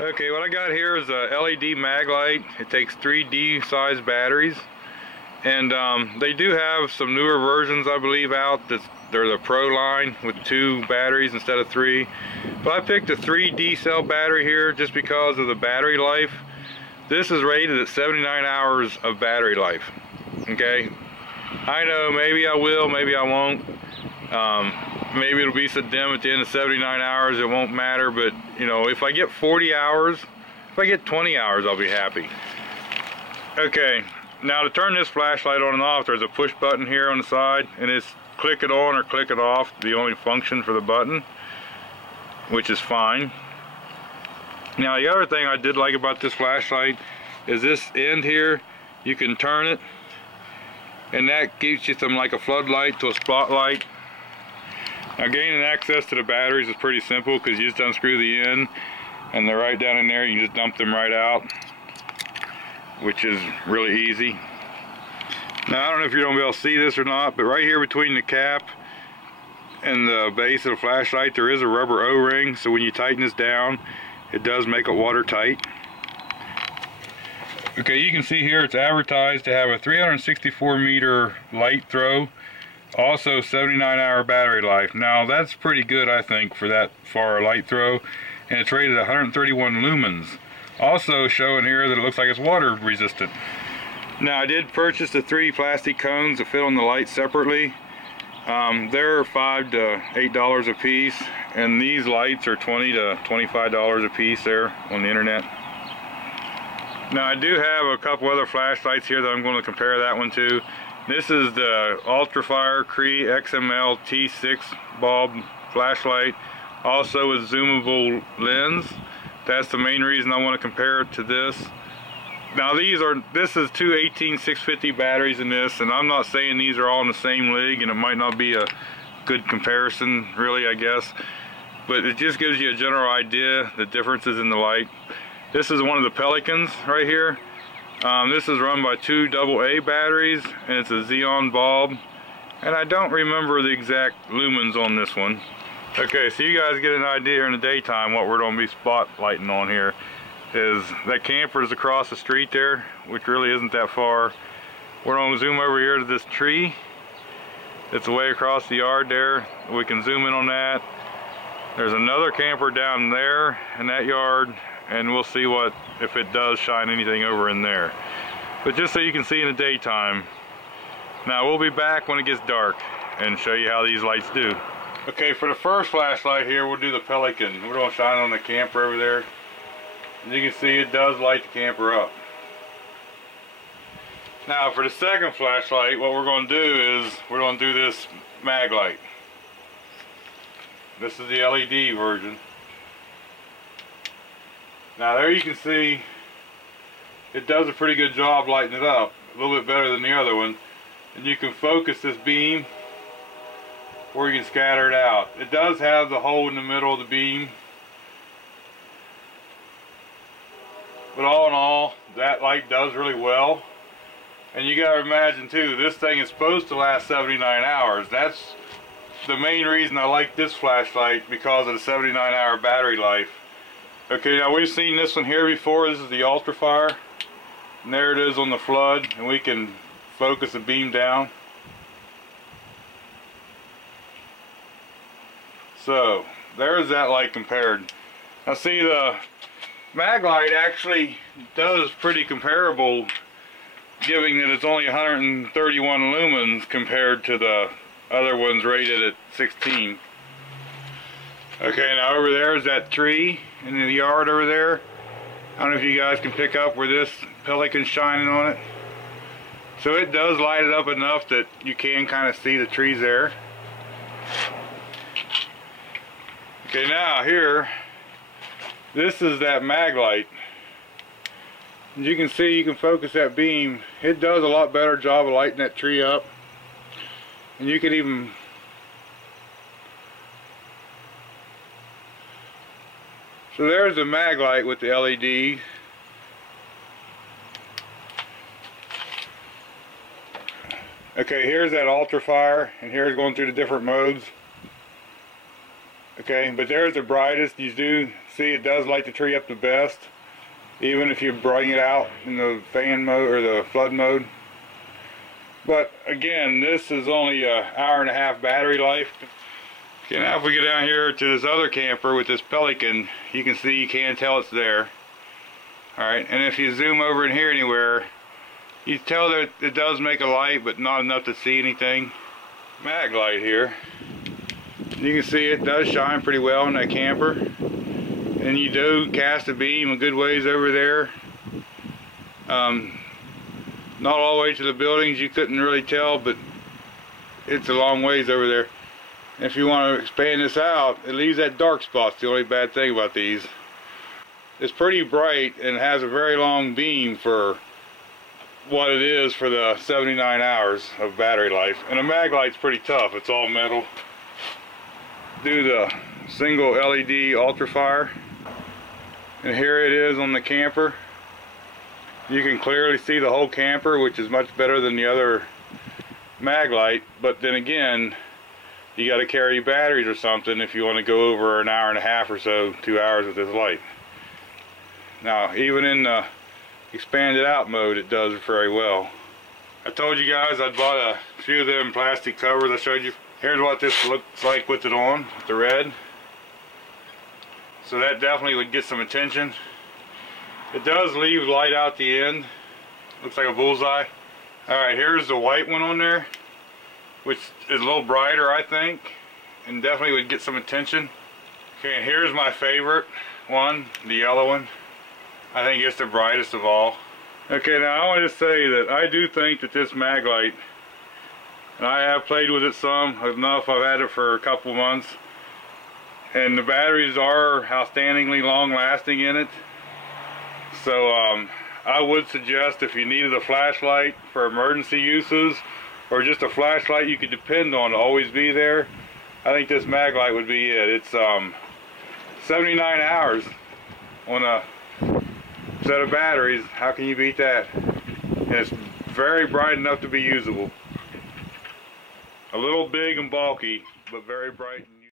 Okay, what I got here is a LED Maglite. It takes 3D size batteries, and they do have some newer versions, I believe, out. They're the Pro line with 2 batteries instead of 3. But I picked a 3D cell battery here just because of the battery life. This is rated at 79 hours of battery life. Okay, I know maybe I will, maybe I won't. Maybe it'll be so dim at the end of 79 hours it won't matter, but you know, if I get 40 hours, if I get 20 hours, I'll be happy. Okay, now to turn this flashlight on and off, there's a push button here on the side, and it's click it on or click it off, the only function for the button, which is fine. Now the other thing I did like about this flashlight is this end here, you can turn it, and that gives you some like a floodlight to a spotlight. Now gaining access to the batteries is pretty simple because you just unscrew the end and they're right down in there. You can just dump them right out, which is really easy. Now I don't know if you're going to be able to see this or not, but right here between the cap and the base of the flashlight there is a rubber O-ring, so when you tighten this down it does make it watertight. Okay, you can see here it's advertised to have a 364 meter light throw. Also 79 hour battery life. Now that's pretty good, I think, for that far light throw, and it's rated 131 lumens. Also showing here that it looks like it's water resistant. Now I did purchase the 3 plastic cones that fit on the light separately. They're $5 to $8 a piece, and these lights are $20 to $25 a piece there on the internet. Now I do have a couple other flashlights here that I'm going to compare that one to. This is the TrustFire XM-L T6 bulb flashlight, also with zoomable lens. That's the main reason I want to compare it to this. Now this is 2 18650 batteries in this, and I'm not saying these are all in the same league, and it might not be a good comparison really, I guess, but it just gives you a general idea the differences in the light. This is one of the Pelicans right here. This is run by 2 AA batteries, and it's a xenon bulb, and I don't remember the exact lumens on this one. Okay, so you guys get an idea in the daytime what we're going to be spotlighting on here. Is that camper is across the street there, which really isn't that far. We're going to zoom over here to this tree. It's way across the yard there. We can zoom in on that. There's another camper down there in that yard, and we'll see if it does shine anything over in there. But just so you can see in the daytime. Now we'll be back when it gets dark and show you how these lights do. Okay, for the first flashlight here, we'll do the Pelican. We're going to shine on the camper over there. As you can see, it does light the camper up. Now for the second flashlight, what we're going to do is we're going to do this Maglite. This is the LED version. Now there you can see it does a pretty good job lighting it up, a little bit better than the other one. And you can focus this beam or you can scatter it out. It does have the hole in the middle of the beam, but all in all that light does really well. And you gotta imagine too, this thing is supposed to last 79 hours. That's the main reason I like this flashlight, because of the 79 hour battery life. Okay, now we've seen this one here before. This is the TrustFire, and there it is on the flood, and we can focus the beam down. So there's that light compared. Now see, the Maglite actually does pretty comparable, given that it's only 131 lumens compared to the other ones rated at 16. Okay, now over there is that tree in the yard over there. I don't know if you guys can pick up where this Pelican's shining on it. So it does light it up enough that you can kind of see the trees there. Okay, now here, this is that Maglite. As you can see, you can focus that beam. It does a lot better job of lighting that tree up. And you can even so there's the Maglite with the LED. Okay, here's that TrustFire, and here's going through the different modes. Okay, but there's the brightest. You do see it does light the tree up the best, even if you bring it out in the fan mode or the flood mode. But again, this is only an hour-and-a-half battery life. Okay, now if we go down here to this other camper with this Pelican, you can see, you can tell it's there. Alright, and if you zoom over in here anywhere, you tell that it does make a light, but not enough to see anything. Maglite here. You can see it does shine pretty well in that camper. And you do cast a beam a good ways over there. Not all the way to the buildings, you couldn't really tell, but it's a long ways over there. And if you want to expand this out, it leaves that dark spot. The only bad thing about these. It's pretty bright and has a very long beam for what it is for the 79 hours of battery life. And a Maglite's pretty tough. It's all metal. Do the single LED ultra fire. And here it is on the camper. You can clearly see the whole camper, which is much better than the other Maglite. But then again, you got to carry batteries or something if you want to go over an hour and a half or so, 2 hours with this light. Now, even in the expanded out mode, it does very well. I told you guys I'd bought a few of them plastic covers I showed you. Here's what this looks like with it on, with the red. So that definitely would get some attention. It does leave light out the end. Looks like a bullseye. Alright, here's the white one on there, which is a little brighter, I think, and definitely would get some attention. Okay, and here's my favorite one, the yellow one. I think it's the brightest of all. Okay, now I want to say that I do think that this Maglite, and I have played with it some, enough, I've had it for a couple months, and the batteries are outstandingly long lasting in it. So I would suggest, if you needed a flashlight for emergency uses, or just a flashlight you could depend on to always be there, I think this Maglite would be it. It's 79 hours on a set of batteries. How can you beat that? And it's very bright enough to be usable. A little big and bulky, but very bright.